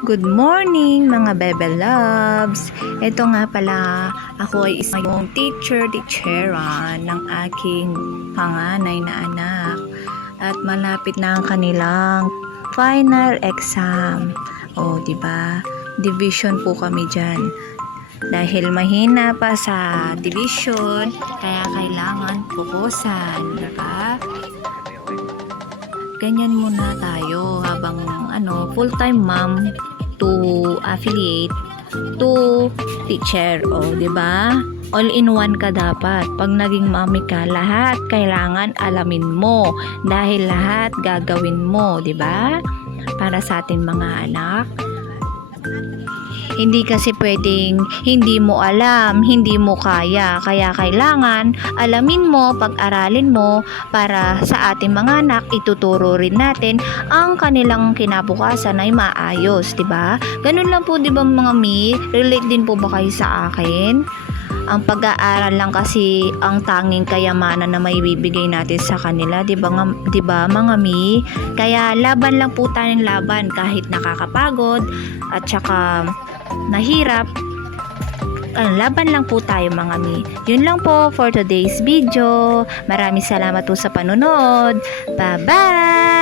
Good morning mga bebe loves! Ito nga pala, ako ay isang teacher ng aking panganay na anak. At malapit na ang kanilang final exam. O, diba? Division po kami dyan. Dahil mahina pa sa division, kaya kailangan pukusan, diba? Ganyan muna tayo habang full-time mom to affiliate to teacher, o, 'di ba? All in one ka dapat. Pag naging mommy ka, lahat kailangan alamin mo dahil lahat gagawin mo, 'di ba? Para sa ating mga anak. Hindi kasi pwedeng hindi mo alam, hindi mo kaya. Kaya kailangan alamin mo, pag-aralin mo para sa ating mga anak, ituturo rin natin ang kanilang kinabukasan ay maayos, 'di ba? Ganun lang po, 'di ba mga mi? Relate din po ba kayo sa akin? Ang pag-aaral lang kasi ang tanging kayamanan na maibibigay natin sa kanila, 'di ba mga mi? Kaya laban lang po tayong laban kahit nakakapagod at saka nahirap. Laban lang po tayo mga mi. Yun lang po for today's video. Maraming salamat po sa panonood. Bye-bye!